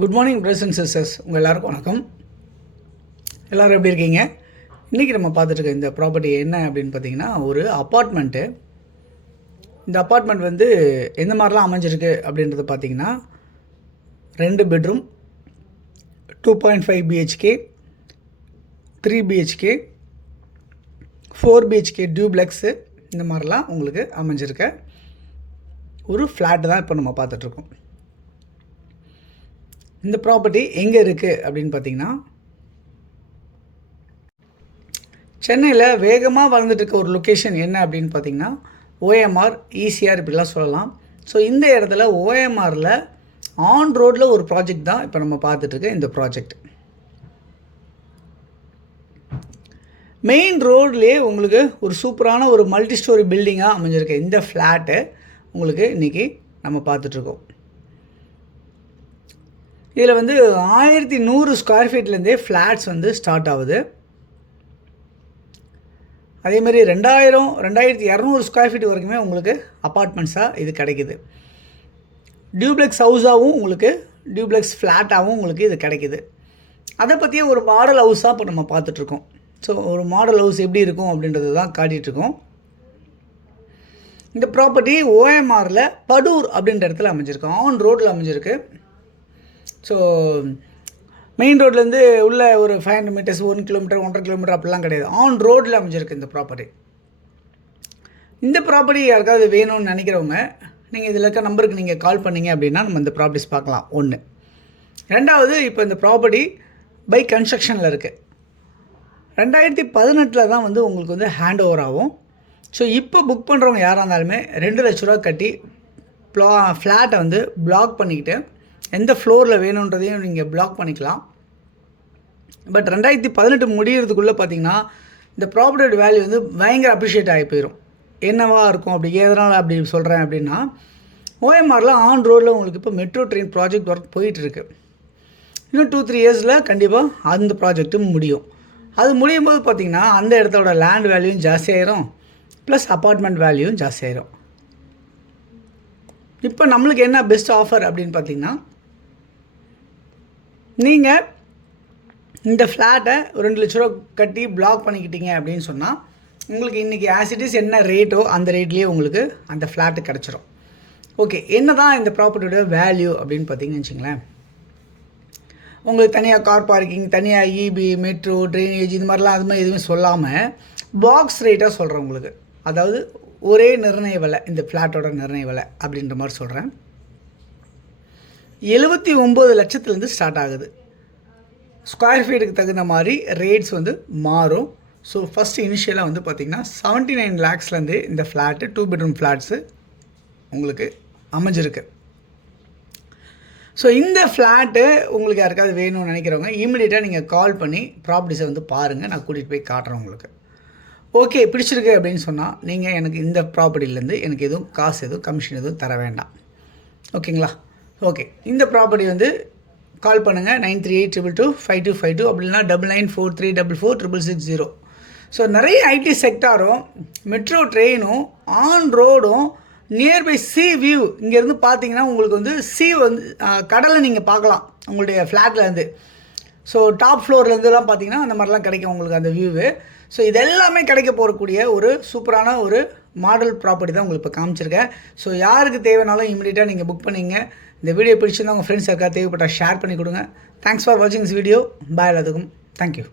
Good morning brothers and sisters. உங்கள் எல்லாருக்கும் வணக்கம். எல்லோரும் எப்படி இருக்கீங்க? இன்றைக்கி நம்ம பார்த்துட்ருக்க இந்த ப்ராப்பர்ட்டி என்ன அப்படின்னு பார்த்தீங்கன்னா, ஒரு அப்பார்ட்மெண்ட்டு. இந்த அப்பார்ட்மெண்ட் வந்து எந்த மாதிரிலாம் அமைஞ்சிருக்கு அப்படின்றத பார்த்தீங்கன்னா, 2 பெட்ரூம், 2.5 பிஹெச்கே, 3 பிஹெச்கே, 4 பிஹெச்கே டியூப்ளெக்ஸு, இந்த மாதிரிலாம் உங்களுக்கு அமைஞ்சிருக்க ஒரு ஃப்ளாட்டு தான் இப்போ நம்ம பார்த்துட்ருக்கோம். இந்த ப்ராப்பர்ட்டி எங்கே இருக்குது அப்படின்னு பார்த்தீங்கன்னா, சென்னையில் வேகமாக வளர்ந்துட்டு இருக்க ஒரு லொக்கேஷன் என்ன அப்படின்னு பார்த்தீங்கன்னா, ஓஎம்ஆர், ஈசிஆர் இப்படிலாம் சொல்லலாம். ஸோ இந்த இடத்துல ஓஎம்ஆரில் ஆன் ரோடில் ஒரு ப்ராஜெக்ட் தான் இப்போ நம்ம பார்த்துட்ருக்க இந்த ப்ராஜெக்ட். மெயின் ரோட்லேயே உங்களுக்கு ஒரு சூப்பரான ஒரு மல்டி ஸ்டோரி பில்டிங்காக அமைஞ்சிருக்கு இந்த ஃப்ளாட்டு உங்களுக்கு இன்றைக்கி நம்ம பார்த்துட்ருக்கோம். இதில் வந்து 1100 ஸ்கொயர் ஃபீட்லேருந்தே ஃப்ளாட்ஸ் வந்து ஸ்டார்ட் ஆகுது. அதேமாதிரி 2200 ஸ்கொயர் ஃபீட் வரைக்குமே உங்களுக்கு அப்பார்ட்மெண்ட்ஸாக இது கிடைக்கிது. டியூப்ளெக்ஸ் ஹவுஸாகவும் உங்களுக்கு டியூப்ளெக்ஸ் ஃப்ளாட்டாகவும் உங்களுக்கு இது கிடைக்கிது. அதை பற்றியே ஒரு மாடல் ஹவுஸாக இப்போ நம்ம பார்த்துட்ருக்கோம். ஸோ ஒரு மாடல் ஹவுஸ் எப்படி இருக்கும் அப்படின்றது தான் காட்டிகிட்ருக்கோம். இந்த ப்ராப்பர்ட்டி ஓஎம்ஆரில் படூர் அப்படின்ற இடத்துல அமைஞ்சிருக்கு, ஆன் ரோட்டில் அமைஞ்சிருக்கு. ஸோ மெயின் ரோட்லேருந்து உள்ள ஒரு 500 மீட்டர்ஸ், 1 கிலோமீட்டர், 1.5 கிலோமீட்டர் அப்படிலாம் கிடையாது, ஆன் ரோட்டில் அமைஞ்சிருக்கு இந்த ப்ராப்பர்ட்டி. இந்த ப்ராப்பர்ட்டி யாருக்காவது வேணும்னு நினைக்கிறவங்க நீங்கள் இதில் இருக்க நம்பருக்கு நீங்கள் கால் பண்ணிங்க அப்படின்னா நம்ம இந்த ப்ராப்பர்ட்டிஸ் பார்க்கலாம். 1. 2வது, இப்போ இந்த ப்ராப்பர்ட்டி பை கன்ஸ்ட்ரக்ஷனில் இருக்குது. 2018 தான் வந்து உங்களுக்கு வந்து ஹேண்ட் ஓவர் ஆகும். ஸோ இப்போ புக் பண்ணுறவங்க யாராக இருந்தாலுமே 2 லட்ச ரூபா கட்டி ஃப்ளாட்டை வந்து பிளாக் பண்ணிக்கிட்டு எந்த ஃப்ளோரில் வேணுன்றதையும் நீங்கள் பிளாக் பண்ணிக்கலாம். பட் 2018 முடிகிறதுக்குள்ளே பார்த்தீங்கன்னா இந்த ப்ராப்பர்ட்டியோட வேல்யூ வந்து பயங்கர அப்ரிஷியேட் ஆகி போயிடும். என்னவா இருக்கும் அப்படி, எதனால் அப்படி சொல்கிறேன் அப்படின்னா, ஓஎம்ஆரில் ஆன் ரோடில் உங்களுக்கு இப்போ மெட்ரோ ட்ரெயின் ப்ராஜெக்ட் ஒர்க் போயிட்டுருக்கு. இன்னும் 2-3 இயர்ஸில் கண்டிப்பாக அந்த ப்ராஜெக்ட்டும் முடியும். அது முடியும் போது பார்த்திங்கன்னா அந்த இடத்தோட லேண்ட் வேல்யூவும் ஜாஸ்தியாயிரும், ப்ளஸ் அப்பார்ட்மெண்ட் வேல்யூவும் ஜாஸ்தியாயிரும். இப்போ நம்மளுக்கு என்ன பெஸ்ட் ஆஃபர் அப்படின்னு பார்த்திங்கன்னா, நீங்கள் இந்த ஃப்ளாட்டை 2 லட்ச ரூபா கட்டி பிளாக் பண்ணிக்கிட்டீங்க அப்படின்னு சொன்னால் உங்களுக்கு இன்றைக்கி ஆசிட்டிஸ் என்ன ரேட்டோ அந்த ரேட்லேயே உங்களுக்கு அந்த ஃப்ளாட்டு கிடச்சிரும். ஓகே, என்ன தான் இந்த ப்ராப்பர்ட்டியோட வேல்யூ அப்படின்னு பார்த்தீங்கன்னு வச்சிங்களேன், உங்களுக்கு தனியாக கார் பார்க்கிங், தனியாக இபி, மெட்ரோ, ட்ரைனேஜ் இது மாதிரிலாம் அது மாதிரி எதுவுமே சொல்லாமல் பாக்ஸ் ரேட்டாக சொல்கிறேன் உங்களுக்கு. அதாவது ஒரே நிர்ணய விலை, இந்த ஃப்ளாட்டோட நிர்ணய விலை அப்படின்ற மாதிரி சொல்கிறேன். 79 லட்சத்துலேருந்து ஸ்டார்ட் ஆகுது. ஸ்கொயர் ஃபீட்டுக்கு தகுந்த மாதிரி ரேட்ஸ் வந்து மாறும். ஸோ ஃபஸ்ட்டு இனிஷியலாக வந்து பார்த்திங்கன்னா 79 லேக்ஸ்லேருந்து இந்த ஃப்ளாட்டு 2 பெட்ரூம் ஃப்ளாட்ஸு உங்களுக்கு அமைஞ்சிருக்கு. ஸோ இந்த ஃப்ளாட்டு உங்களுக்கு யாருக்காவது வேணும்னு நினைக்கிறவங்க இமீடியட்டாக நீங்கள் கால் பண்ணி ப்ராப்பர்ட்டிஸை வந்து பாருங்கள், நான் கூட்டிகிட்டு போய் காட்டுறேன் உங்களுக்கு. ஓகே, பிடிச்சிருக்கு அப்படின்னு சொன்னால் நீங்கள் எனக்கு இந்த ப்ராப்பர்ட்டிலேருந்து எனக்கு எதுவும் காசு எதுவும் கமிஷன் எதுவும் தர வேண்டாம். ஓகேங்களா? ஓகே, இந்த ப்ராப்பர்ட்டி வந்து கால் பண்ணுங்கள் 9382225252 அப்படின்னா 9943444660. ஸோ நிறைய ஐடி செக்டாரும் மெட்ரோ ட்ரெயினும் ஆன் ரோடும் நியர்பை சி வியூ, இங்கேருந்து பார்த்தீங்கன்னா உங்களுக்கு வந்து வந்து கடலை நீங்கள் பார்க்கலாம் உங்களுடைய ஃப்ளாட்லேருந்து. ஸோ டாப் ஃப்ளோர்லேருந்துலாம் பார்த்தீங்கன்னா அந்த மாதிரிலாம் கிடைக்கும் உங்களுக்கு அந்த வியூவு. ஸோ இதெல்லாமே கிடைக்க போகக்கூடிய ஒரு சூப்பரான ஒரு மாடல் ப்ராப்பர்ட்டி தான் உங்களுக்கு இப்போ காமிச்சிருக்கேன். ஸோ யாருக்கு தேவைனாலும் இமீடியட்டாக நீங்கள் புக் பண்ணிங்க. இந்த வீடியோ பிடிச்சிருந்தா உங்கள் ஃப்ரெண்ட்ஸ் யாருக்காவது தேவைப்பட்டால் ஷேர் பண்ணி கொடுங்க. தேங்க்ஸ் ஃபார் வாட்சிங் திஸ் வீடியோ. பாய், எல்லாத்துக்கும் தேங்க்யூ.